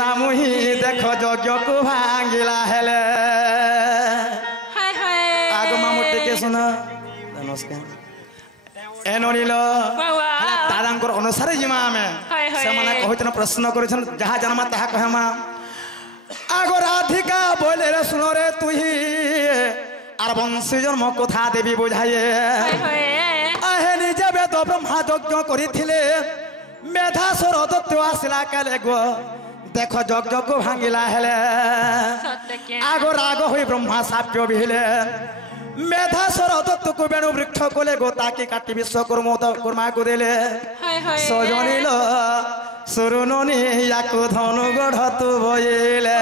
सुना मुही देख यज्ञ को भांगिला हेले आगो मामू टिके सुन नमस्कार एनोनिल दादांकर अनुसार जिमा आमे सेमाने कहितन प्रश्न करिछन जहा जन्मा ताहा कहमा आगो राधिका बोले रे सुनो रे तुही आर वंशी जन्म कथा देवी बुझाइए आहे निजे वेद ब्रह्मा यज्ञ करिथिले मेधासुर दत्त आसिला काले गो देख यज्ञ को भांगिला हेले आगो राग होई ब्रह्मा साप्य बिहिले मेधासुर दत्त को बेणु वृक्ष कोले गो ताकि काटी विश्वकर्मा को देले सजनिल सुरुननी याकु धनु गढ़ तु बइले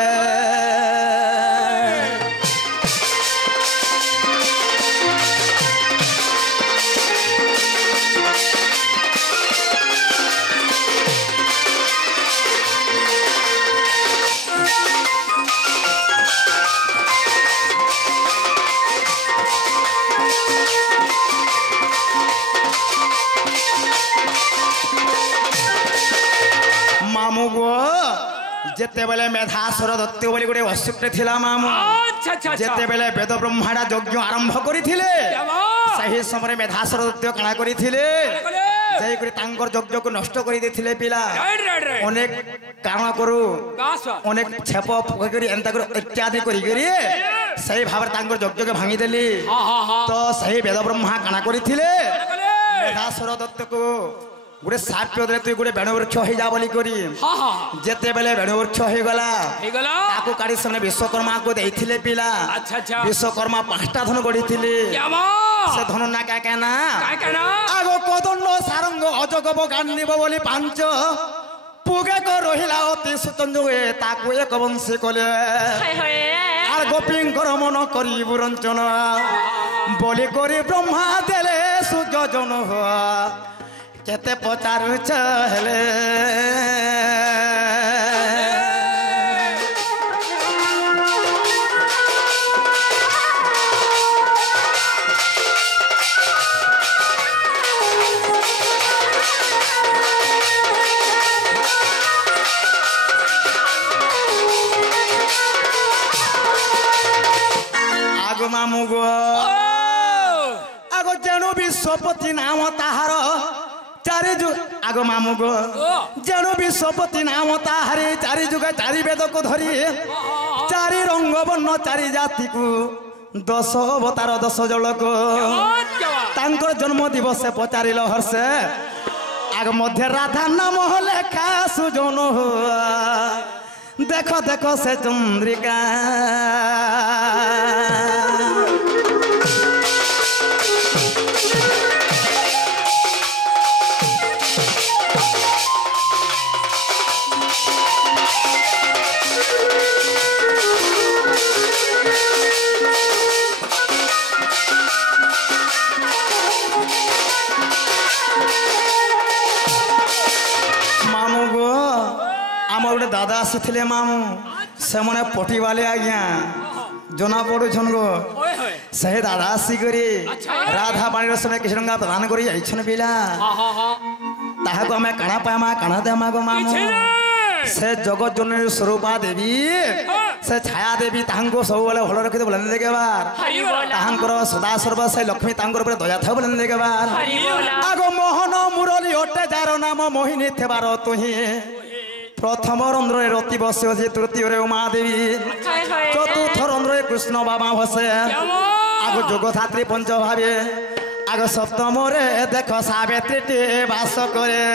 मामू गो जेते बेले मेधासुर दत्त बोली गोटे अशुक्र थिला मामू जेते बेले वेद ब्रह्मांड यज्ञ आरंभ करिथिले सही समय मेधासुर दत्त काना करिथिले जय करी तांकर यज्ञ को नष्ट करि देथिले पिला अनेक कारण करू अनेक छेप करी एंता कर इत्यादि करी करी सही भाव तांकर यज्ञ के भांगी देली तो सही वेद ब्रह्मा काना करिथिले मेधासुर दत्त को गोटे साप्य दे तु गोटे बेणु वृक्ष हो जा बोली करी जेते बेले बेणु वृक्ष हो गला ताको काडी सने विश्वकर्मा को देथिले पिला विश्वकर्मा पांचटा धन गढिथिले से धन ना का काना आगो कदन सारंग अजगब गान्निब बोली पांच पुगे को रहिला अति सुतंजुए ताको एक वंशी कले आर गोपिंकर मन करी बुरंचन बोली करी ब्रह्मा देले सूर्य जन हुआ केते पचारुच हेले आगो मामू गो आगो जेणु विश्वपति नाम ताहार चारि जुग आगो मामू गो जेणु विश्वपति नाम ताहारे चारि जुग चारि वेद को धरी चारि रंग वर्ण चारि जाति को 10 अवतार 10 जल को तांकर जन्म दिवस पचारिल हर्षे आग मध्य राधा नाम लेखा सुजन हुआ देखो देखो से चंद्रिका गोटे दादा आसी मामू से मैंने पटी वाले आज्ञा जना पड़ू गो से दादा आसिक राधा पानी समय किसी टंका प्रदान कर पिला ताहाको आमे काना पामा काना देमा गो मामू से जगत जननी स्वरूपा देवी से छाया देवी तांको सब बेले भल रखी बोले देखेबार तांकर सदा सर्व से लक्ष्मी तांकर ऊपर दया था बोले देखेबार आगो मोहन मुरली ओटे जार नाम मोहिनी थेबार तुही प्रथम रंध्र रति बसे तृतीय उमा देवी चतुर्थ रंध्र कृष्ण बाबा बसे आगो जगधात्री पंच भावे आगो सप्तम देख सावित्री बास करे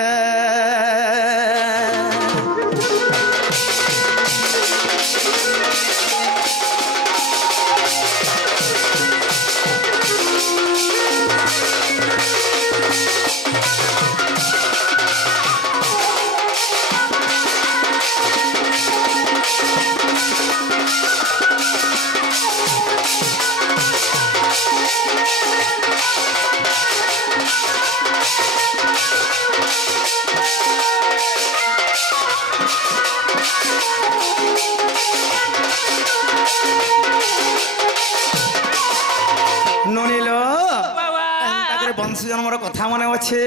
वंशी जन्मर कथा मन अच्छे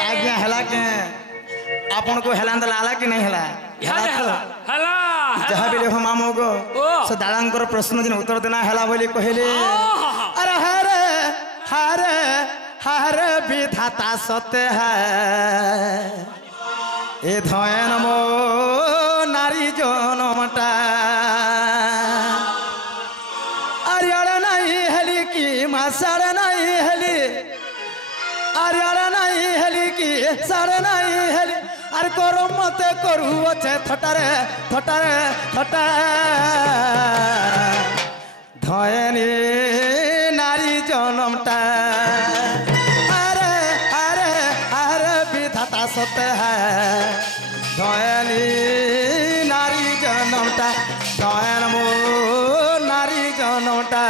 आज्ञा है के आपन को हेला आला कि नहीं हेला ଯାହା ବିଲେ ହଁ ମାମୁ ଗୋ ସେ ଦାଦାଙ୍କର ପ୍ରଶ୍ନ ଦିନ ଉତ୍ତର ଦେନା ହେଲା ବୋଲି କହିଲେ अरे हरे हरे हरे विधाता सत्य है ए धयन मो नारी जनमटा अरे नहीं हेली की मासाड़ नहीं हेली अरे नहीं हेली की साड़े नहीं हेली अरे करो मत करू अच्छे थटारे थटारे थटा धयनी नारी जनमटा अरे अरे अरे विधाता सत्य है धयनी नारी जनमटा धयन मो नारी जनमटा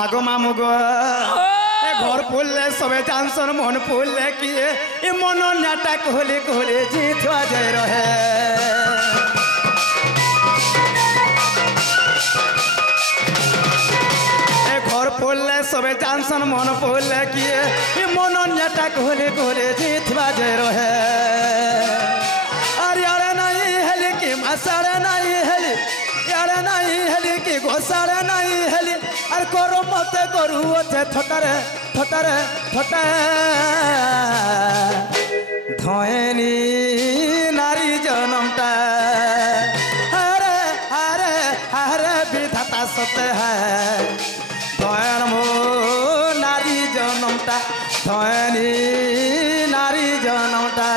आगो मामू गो घर फुलले सबे जानसन मन फुलले किए ए मन नाटा कहले कहले जीत जाय रहे ए घर फुलले सबे जानसन मन फुलले किए ए मन नाटा कहले कहले जीत जाय रहे अरे अरे नहीं हेली की मसाड़ा नहीं हेली यारे नहीं हेली की घोसाड़े नहीं हेली अरे करो मत करू अच्छे थटारे थटारे थटा धयनी नारी जनमटा अरे अरे अरे विधाता सत्य है धयन मो नारी जनमटा धयनी नारी जनमटा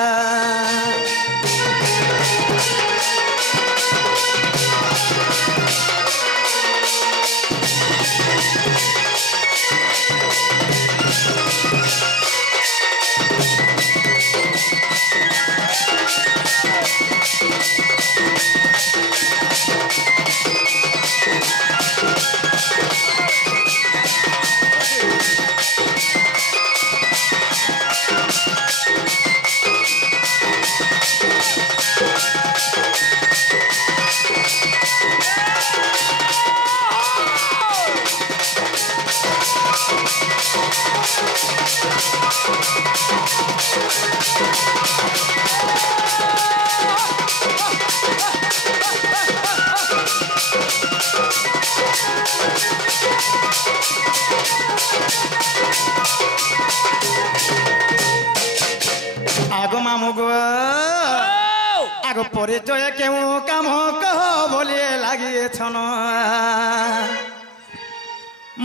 आगो मामू गो आगो परिचय केउ काम कह बोले लागिए छन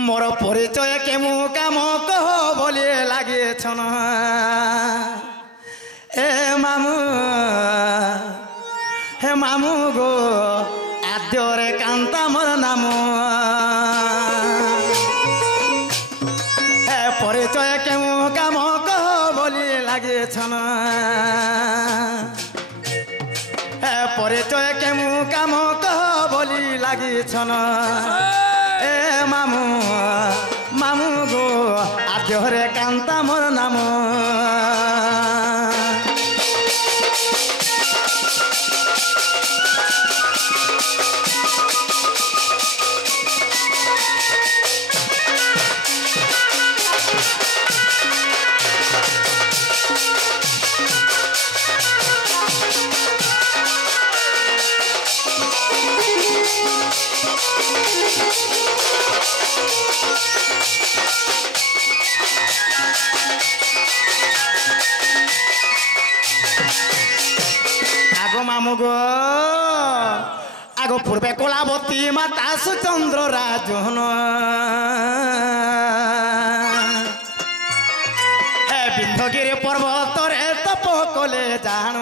मोर परिचय केउ काम कह बोले लागिए छन ए मामू हे मामू गो आद्यरे कांता मोर नाम ए परिचय केउ काम कह बोले लागिए छन ए परिचय केउ काम कह बोली लागी छन ए मामू मामू गो आद्यरे कांता मोर नाम आगो मामू गो आगो पूर्वे कलावती माता सुचंद्र राजन हे विंध्यगिरी पर्वत रे तप कले जान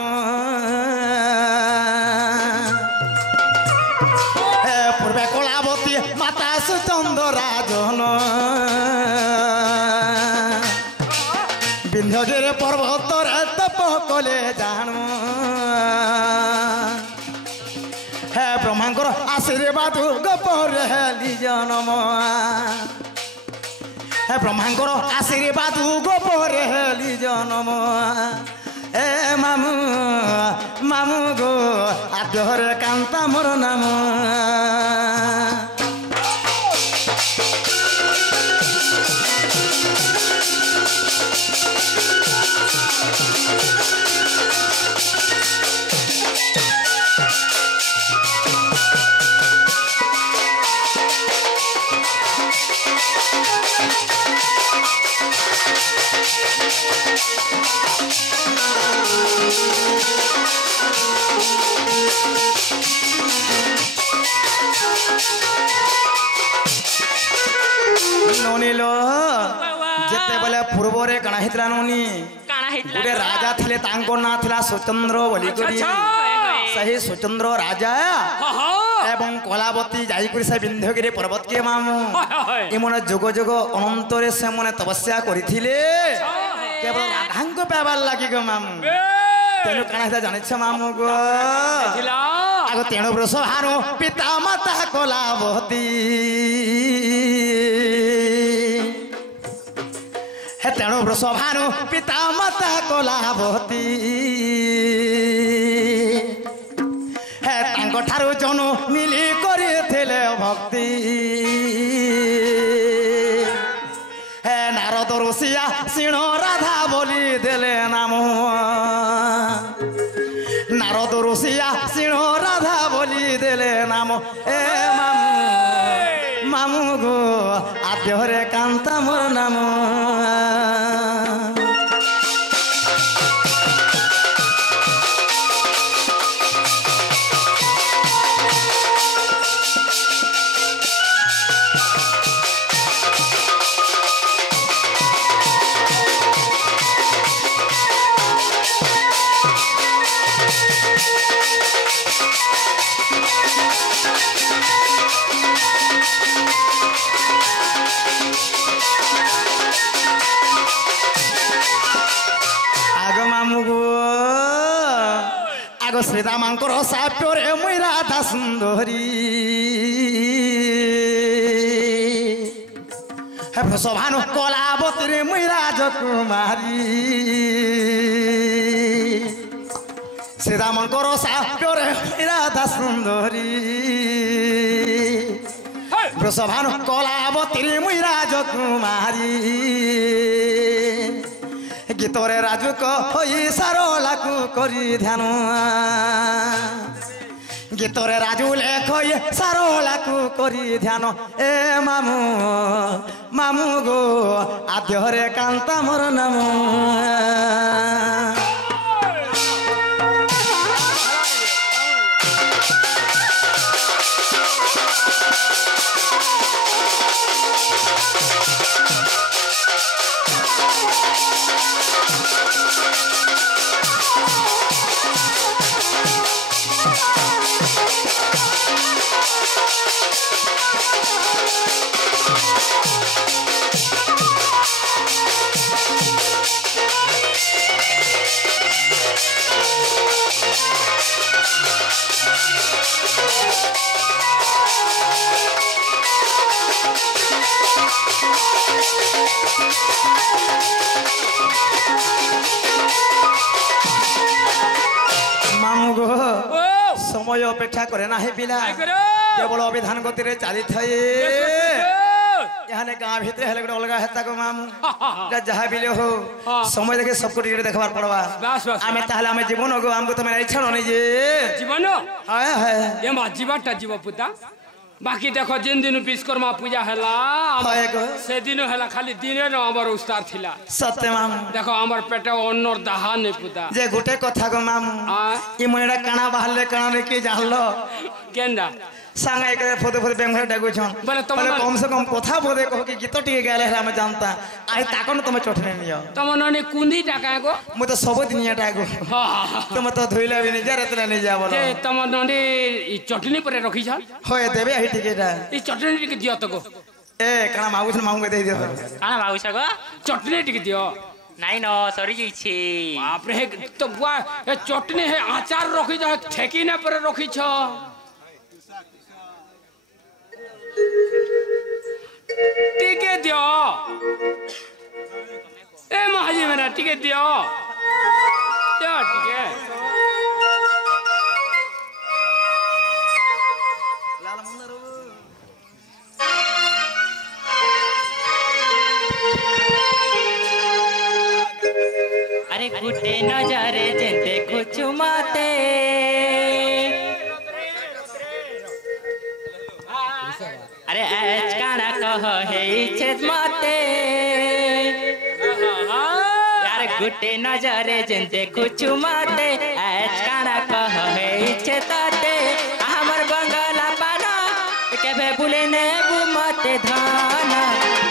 हे पूर्वे कलावती माता सुचंद्र राजन विंध्यगिरी पर्वत रे तप कले जान हे ब्रह्मांकर आशीर्वाद गोपर हेली जनम हे ब्रह्मांकर आशीर्वाद गोपर हेली जनम ए मामू मामू गो आदर कांता मोर नाम नोनीलो जेते बेले पूर्वरे कणा हितला नोनी गोटे राजा थिले तांको ना थिला सुचंद्र बोली करी सही सुचंद्र राजा एवं कलावती जाईकुरी से विंध्यगिरी पर्वत के मामू इमने जुग जुग अनंतरे से मने तपस्या करिथिले केवल राधांको पाबार लागि गो मामू तेनु कणा हिता जानिछ मामू गो आगो तेणु वृषभानु पिता माता कलावती हे तेणु वृषभानु पिता माता कलावती हे तांको ठारु जनु मिली करिथिले भक्ति हे नारद ऋषिया सिंह राधा बोली देले नाम नारद ऋषिया सिंह राधा बोली देले नाम ए मामू मामू गो आद्यरे कांता मोर नाम श्रीरामांकर साप्योरे मुई राधा सुंदरी वृषभानु कलावती रे मुई राजकुमारी श्रीरामांकर साप्योरे मुई राधा सुंदरी वृषभानु कलावती रे मुई राजकुमारी गीतरे राजू कही सारलाकू करी ध्यान गीतरे राजू लेख सारलाकू करी ध्यान ए मामू मामू गो आद्यरे कांता मोर नाम समय अपेक्षा करे ना हे पिला केवल अभिधान गति रे चली थाए याने गां भीतर हेले गड अलगा हेता को मामू जहा बिले हो समय देखे सब को टिके देखबार पड़वा आमे ताहले आमे जीवन गो हमको तमे इच्छा नै जे जीवन हाय हाय ए मा जीवटा जीव पुता बाकी देखो जिन दिन विश्वकर्मा पूजा हैला से दिन हैला खाली दिने न हमर उस्तार थिला सत्य मामू देखो हमर पेटे अन्नर दाहा ने पुता जे गुटे कथा को मामू ई मनेडा काना बाहरले काना रे के जानलो केंदा सांगा एक फोटो फोटो बेंगले डागु छन बोले कम से कम कथा बोले कहो कि गीत टिके गाले हला मैं जानता आई ताकन तुम चोटने नियो तुम नने कुंदी टाका गो मु तो सब दिन टागो तुम तो धोइला भी नहीं जा रतला नहीं जा बोलो जे तुम नने ई चटनी पर रखी छ होय देबे आई टिकेटा ई चटनी टिके दियो तो गो ए काना मागु छ मागु दे दियो काना मागु छ गो चटनी टिके दियो नहीं न सरी जी छी बाप रे तो बुआ ए चटनी है आचार रखी छ ठेकी ने पर रखी छ टिके दियो ए महाजी मेरा टिके दियो दियो टिके अरे गुटे नजरे जेते कुछ माते अरे आज काना कह हे इच्छेद माते यार गुटे नजरे जेते कुछ माते आज काना कह हे इच्छेद ताते हमर बंगला पाना केबे भूले ने बुमते धान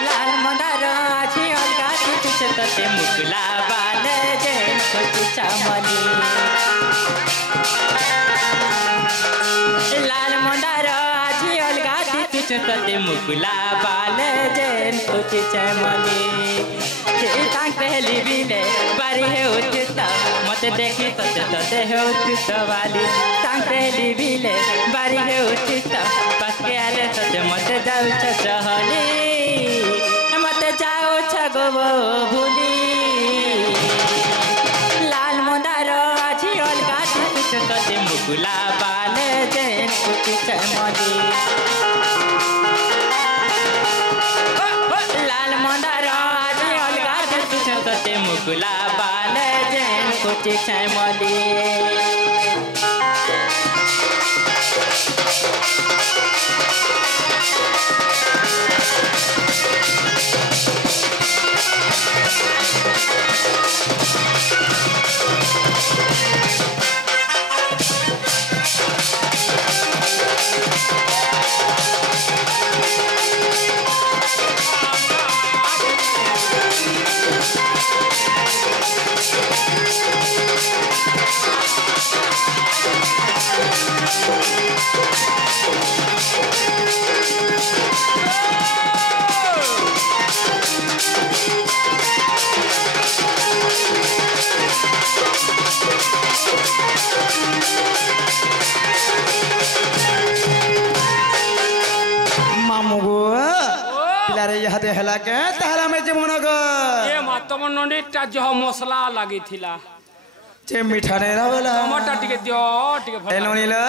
लाल मंदार छी अलगा कुछ तते मुकला बाले जेन कुछ चामली लाल मंदार छी अलगा कुछ तते मुकला बाले जेन कुछ चामली जे तांग पहली बिले बारी है उचित मते देखी तते तते है उचित वाली तांग पहली बिले बारी है उचित पास के आले तते मते जाऊ छ चहली मते जाऊ छ गो भूली लाल मंदार छी अलगा कुछ तते मुकुला बाले जेन कुछ चमली लाल मंदार छी अलगा कुछ तते मुकुला बाले जेन कुछ चमली हाथे हला के ताला में जमुना गो ए मातम ननेटा जो मसला लागी थिला जे मिठा ने रहला टमाटर टिके दियो टिके ए नोनीला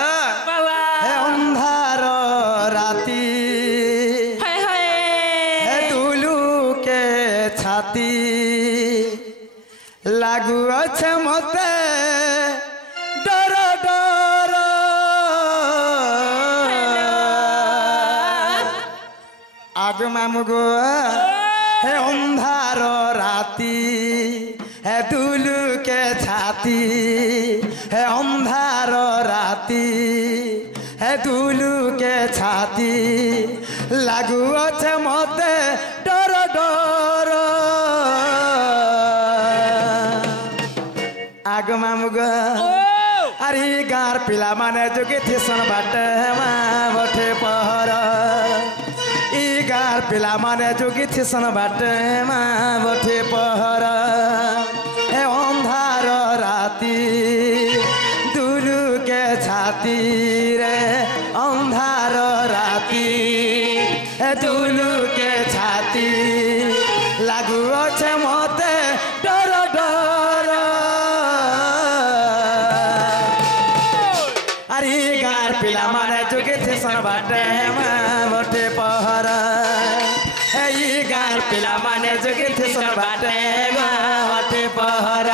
बाबा हे अंधार राती हाय हाय हे दुलू के छाती लागू अच्छे मते डर डर आग मामू गो हे अंधार राती हे दुलू के छाती हे अंधार राती हे दुलू के छाती लागू अच्छे मते डर डर आग मामू गो अरे गार पिला माने जोगे थेसन बाटे माँ बटे पहर ई गार पिला माने जोगी थेसन बाटे माँ बटे पहर हे अंधार राती दुलू के छाती रे अंधार राती हे दुलू के छाती लागू अच्छे मते डर डर अरे गार पिला माने जोगे थेसन बाटे माँ बटे पहर ई गार पिला माने जोगे थेसन बाटे माँ बटे पहर